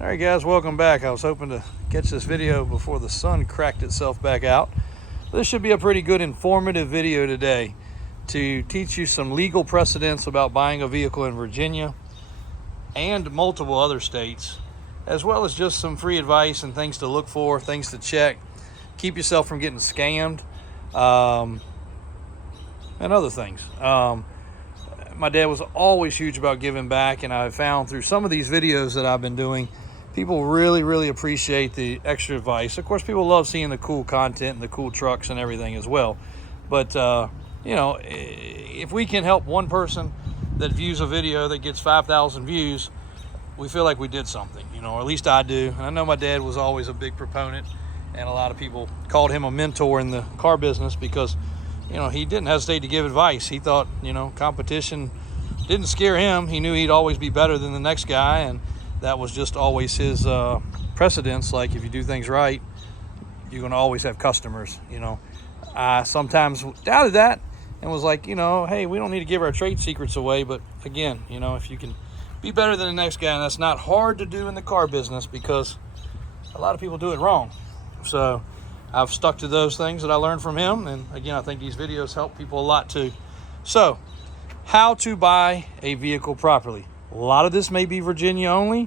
All right, guys, welcome back. I was hoping to catch this video before the sun cracked itself back out. This should be a pretty good informative video today to teach you some legal precedents about buying a vehicle in Virginia and multiple other states, as well as just some free advice and things to look for, things to check, keep yourself from getting scammed, and other things. My dad was always huge about giving back, and I found through some of these videos that I've been doing, people really appreciate the extra advice. Of course, people love seeing the cool content and the cool trucks and everything as well. But, you know, if we can help one person that views a video that gets 5,000 views, we feel like we did something, you know, or at least I do. And I know my dad was always a big proponent, and a lot of people called him a mentor in the car business because, you know, he didn't hesitate to give advice. He thought, you know, competition didn't scare him. He knew he'd always be better than the next guy, and that was just always his precedence. Like, if you do things right, you're going to always have customers, you know. I sometimes doubted that and was like, you know, hey, we don't need to give our trade secrets away. But again, you know, if you can be better than the next guy, and that's not hard to do in the car business because a lot of people do it wrong. So I've stuck to those things that I learned from him. And again, I think these videos help people a lot too. So, how to buy a vehicle properly. A lot of this may be Virginia only.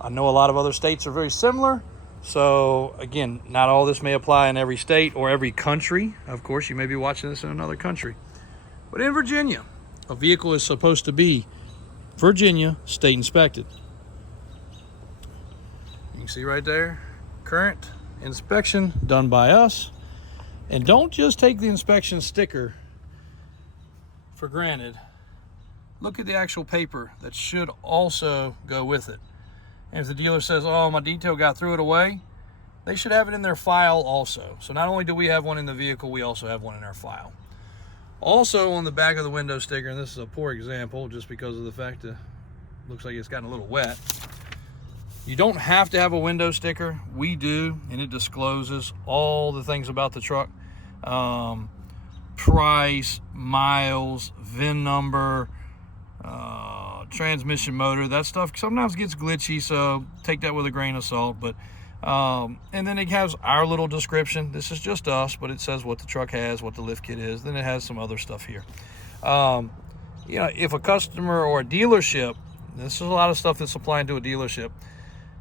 I know a lot of other states are very similar. So again, not all this may apply in every state or every country. Of course, you may be watching this in another country. But in Virginia, a vehicle is supposed to be Virginia state inspected. You can see right there, current inspection done by us. And don't just take the inspection sticker for granted. Look at the actual paper that should also go with it. And if the dealer says, oh, my detail guy threw it away, they should have it in their file also. So not only do we have one in the vehicle, we also have one in our file. Also on the back of the window sticker, and this is a poor example just because of the fact that it looks like it's gotten a little wet. You don't have to have a window sticker. We do, and it discloses all the things about the truck. Price, miles, VIN number, transmission motor, that stuff sometimes gets glitchy, so take that with a grain of salt. But and then it has our little description. This is just us, but it says what the truck has, what the lift kit is. Then it has some other stuff here. You know, if a customer or a dealership, this is a lot of stuff that's applying to a dealership,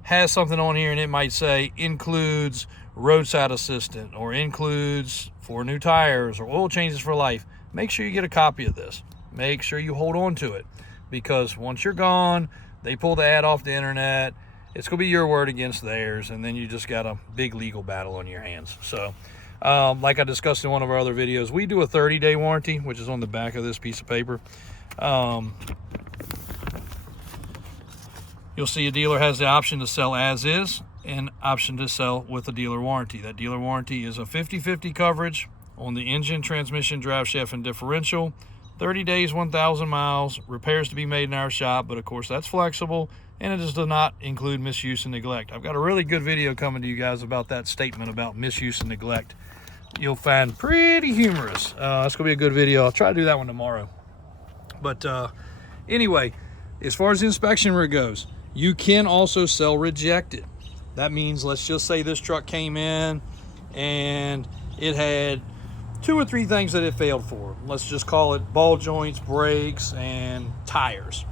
has something on here and it might say includes roadside assistant or includes 4 new tires or oil changes for life, make sure you get a copy of this. Make sure you hold on to it, because once you're gone, they pull the ad off the internet, it's going to be your word against theirs, and then you just got a big legal battle on your hands. So like I discussed in one of our other videos, we do a 30-day warranty, which is on the back of this piece of paper. You'll see a dealer has the option to sell as is and option to sell with a dealer warranty. That dealer warranty is a 50/50 coverage on the engine, transmission, drive shaft, and differential. 30 days, 1,000 miles, repairs to be made in our shop, but of course that's flexible, and it does not include misuse and neglect. I've got a really good video coming to you guys about that statement about misuse and neglect. You'll find pretty humorous. That's gonna be a good video. I'll try to do that one tomorrow. But anyway, as far as the inspection rig goes, you can also sell rejected. That means, let's just say this truck came in and it had 2 or 3 things that it failed for. Let's just call it ball joints, brakes, and tires.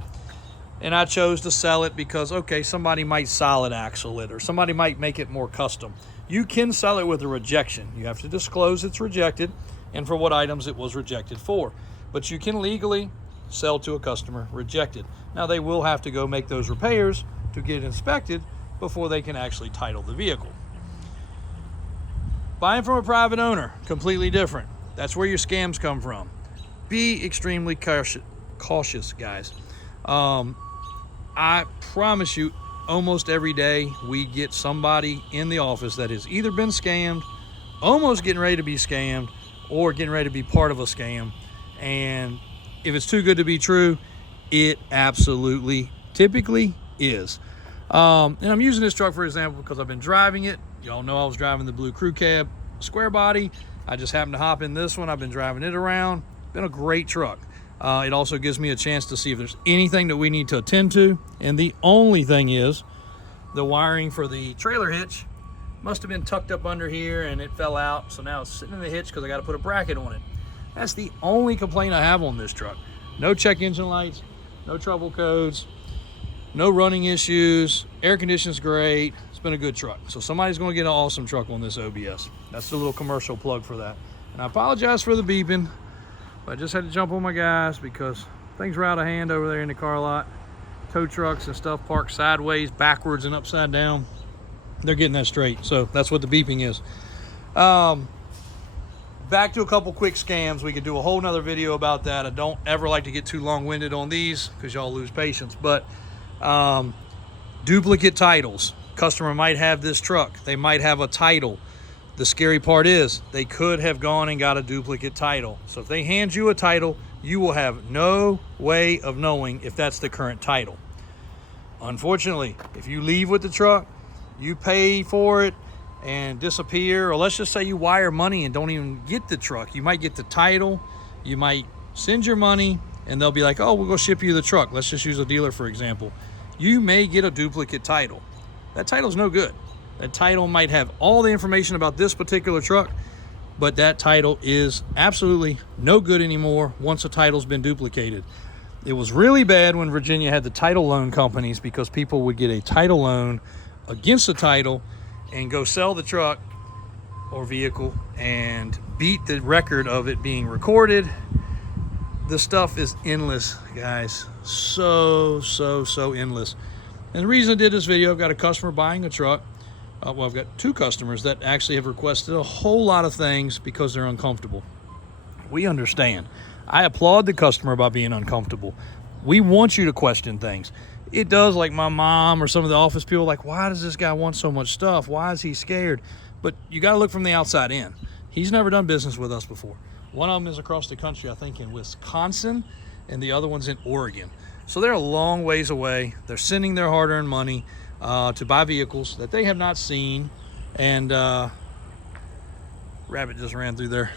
And I chose to sell it because, okay, somebody might solid axle it or somebody might make it more custom. You can sell it with a rejection. You have to disclose it's rejected and for what items it was rejected for. But you can legally sell to a customer rejected. Now they will have to go make those repairs to get it inspected before they can actually title the vehicle. Buying from a private owner, completely different. That's where your scams come from. Be extremely cautious, guys. I promise you, almost every day we get somebody in the office that has either been scammed, almost getting ready to be scammed, or getting ready to be part of a scam. And if it's too good to be true, it absolutely typically is. And I'm using this truck for example because I've been driving it. Y'all know I was driving the blue crew cab square body. I just happened to hop in this one. I've been driving it around. Been a great truck. It also gives me a chance to see if there's anything that we need to attend to. And the only thing is, the wiring for the trailer hitch must have been tucked up under here and it fell out. So now it's sitting in the hitch because I got to put a bracket on it. That's the only complaint I have on this truck. No check engine lights, no trouble codes, no running issues. Air conditioning's great. It's been a good truck. So somebody's going to get an awesome truck on this OBS. That's the little commercial plug for that. And I apologize for the beeping, but I just had to jump on my guys because things were out of hand over there in the car lot. Tow trucks and stuff parked sideways, backwards, and upside down. They're getting that straight. So that's what the beeping is. Back to a couple quick scams. We could do a whole nother video about that. I don't ever like to get too long-winded on these because y'all lose patience. But duplicate titles. Customer might have this truck. They might have a title. The scary part is they could have gone and got a duplicate title. So if they hand you a title, you will have no way of knowing if that's the current title. Unfortunately, if you leave with the truck, you pay for it and disappear, or let's just say you wire money and don't even get the truck. You might get the title, you might send your money, and they'll be like, oh, we'll go ship you the truck. Let's just use a dealer, for example. You may get a duplicate title. That title's no good. That title might have all the information about this particular truck, but that title is absolutely no good anymore once a title's been duplicated. It was really bad when Virginia had the title loan companies because people would get a title loan against the title and go sell the truck or vehicle and beat the record of it being recorded. The stuff is endless, guys. So endless. And the reason I did this video, I've got a customer buying a truck. Well, I've got two customers that actually have requested a whole lot of things because they're uncomfortable. We understand. I applaud the customer by being uncomfortable. We want you to question things. It does, like my mom or some of the office people, like, why does this guy want so much stuff? Why is he scared? But you got to look from the outside in. He's never done business with us before. One of them is across the country, I think in Wisconsin, and the other one's in Oregon. So they're a long ways away. They're sending their hard-earned money to buy vehicles that they have not seen. And rabbit just ran through there.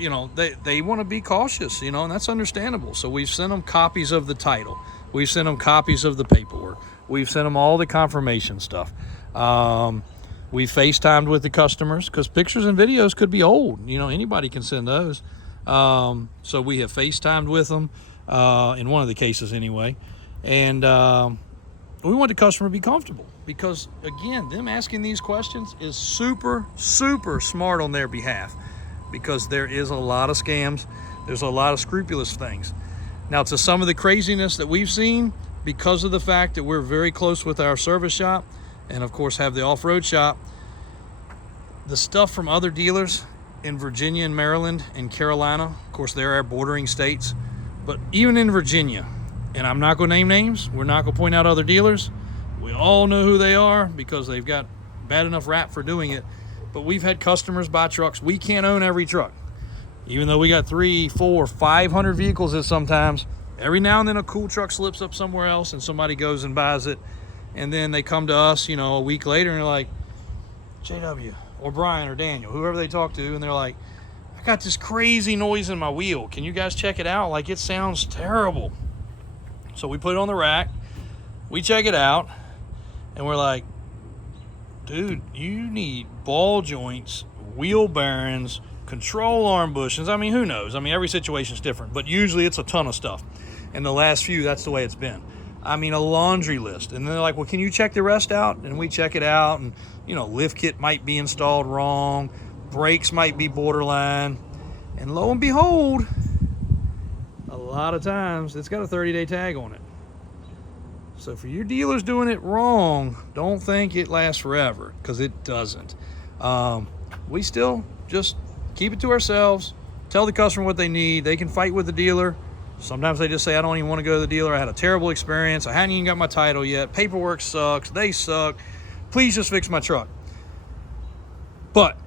You know, they want to be cautious, you know, and that's understandable. So we've sent them copies of the title. We've sent them copies of the paperwork. We've sent them all the confirmation stuff. We FaceTimed with the customers because pictures and videos could be old. You know, anybody can send those. So we have FaceTimed with them in one of the cases anyway. And we want the customer to be comfortable because, again, them asking these questions is super smart on their behalf. Because there is a lot of scams. There's a lot of scrupulous things. Now, to some of the craziness that we've seen, because of the fact that we're very close with our service shop and, of course, have the off-road shop, the stuff from other dealers in Virginia and Maryland and Carolina, of course, they're our bordering states, but even in Virginia, and I'm not going to name names, we're not going to point out other dealers. We all know who they are because they've got bad enough rap for doing it. But we've had customers buy trucks. We can't own every truck. Even though we got 300, 400, 500 vehicles at sometimes, every now and then a cool truck slips up somewhere else and somebody goes and buys it. And then they come to us, you know, a week later and they're like, JW or Brian or Daniel, whoever they talk to, and they're like, I got this crazy noise in my wheel. Can you guys check it out? Like, it sounds terrible. So we put it on the rack. We check it out. And we're like, dude, you need ball joints, wheel bearings, control arm bushings. I mean, who knows? I mean, every situation's different, but usually it's a ton of stuff. And the last few, that's the way it's been. I mean, a laundry list. And they're like, well, can you check the rest out? And we check it out. And, you know, lift kit might be installed wrong. Brakes might be borderline. And lo and behold, a lot of times it's got a 30-day tag on it. So for your dealers doing it wrong, don't think it lasts forever, because it doesn't. We still just keep it to ourselves, tell the customer what they need. They can fight with the dealer. Sometimes they just say, I don't even want to go to the dealer. I had a terrible experience. I hadn't even got my title yet. Paperwork sucks. They suck. Please just fix my truck. But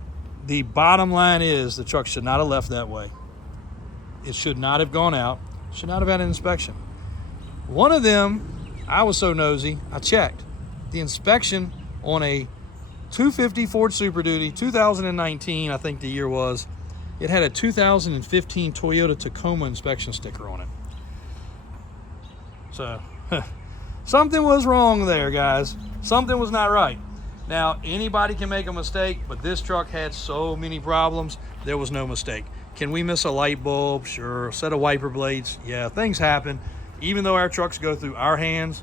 the bottom line is the truck should not have left that way. It should not have gone out. Should not have had an inspection. One of them, I was so nosy, I checked. The inspection on a 250 Ford Super Duty, 2019, I think the year was, it had a 2015 Toyota Tacoma inspection sticker on it. So Something was wrong there, guys. Something was not right. Now, anybody can make a mistake, but this truck had so many problems, there was no mistake. Can we miss a light bulb? Sure. A set of wiper blades? Yeah, things happen. Even though our trucks go through our hands,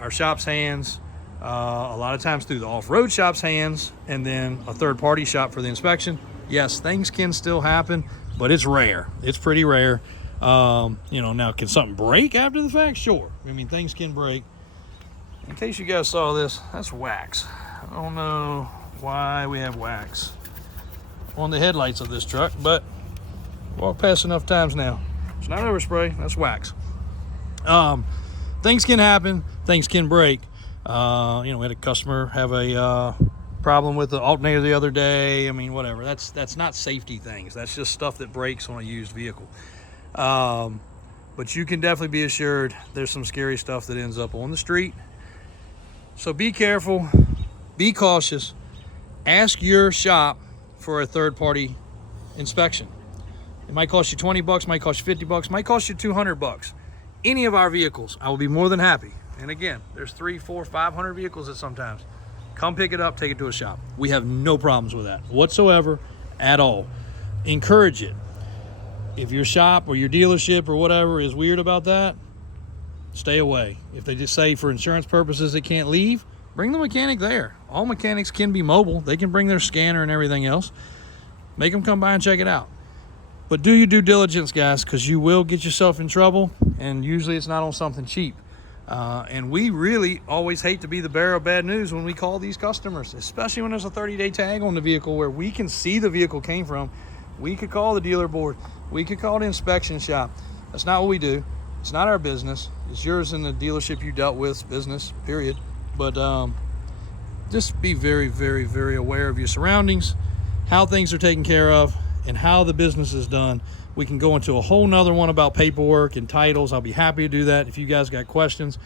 our shop's hands, a lot of times through the off-road shop's hands, and then a third-party shop for the inspection. Yes, things can still happen, but it's rare. It's pretty rare. Now, can something break after the fact? Sure. I mean, things can break. In case you guys saw this, that's wax. I don't know why we have wax on the headlights of this truck, but walked past enough times now. It's not overspray, that's wax. Things can happen, things can break. We had a customer have a problem with the alternator the other day. I mean, whatever. That's not safety things. That's just stuff that breaks on a used vehicle. But you can definitely be assured there's some scary stuff that ends up on the street. So be careful, be cautious. Ask your shop for a third-party inspection. It might cost you 20 bucks, might cost you 50 bucks, might cost you 200 bucks. Any of our vehicles, I will be more than happy. And again, there's 300, 400, 500 vehicles at sometimes. Come pick it up, take it to a shop. We have no problems with that whatsoever at all. Encourage it. If your shop or your dealership or whatever is weird about that, stay away. If they just say for insurance purposes they can't leave, bring the mechanic there. All mechanics can be mobile. They can bring their scanner and everything else. Make them come by and check it out. But do your due diligence, guys, because you will get yourself in trouble, and usually it's not on something cheap. And we really always hate to be the bearer of bad news when we call these customers, especially when there's a 30-day tag on the vehicle where we can see the vehicle came from. We could call the dealer board. We could call the inspection shop. That's not what we do. It's not our business. It's yours and the dealership you dealt with business, period. But just be very, very, very aware of your surroundings, how things are taken care of, and how the business is done. We can go into a whole nother one about paperwork and titles. I'll be happy to do that if you guys got questions.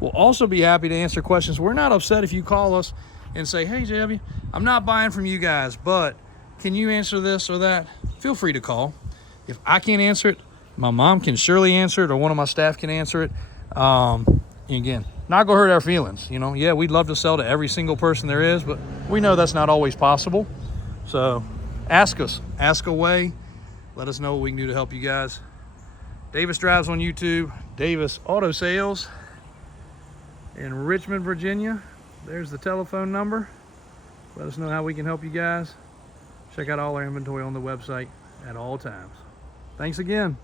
We'll also be happy to answer questions. We're not upset if you call us and say, hey, JW, I'm not buying from you guys, but can you answer this or that? Feel free to call. If I can't answer it, my mom can surely answer it, or one of my staff can answer it. Again, not gonna hurt our feelings. Yeah, we'd love to sell to every single person there is, but we know that's not always possible. So ask us, ask away. Let us know what we can do to help you guys. Davis Drives on YouTube, Davis Auto Sales in Richmond, Virginia. There's the telephone number. Let us know how we can help you guys. Check out all our inventory on the website at all times. Thanks again.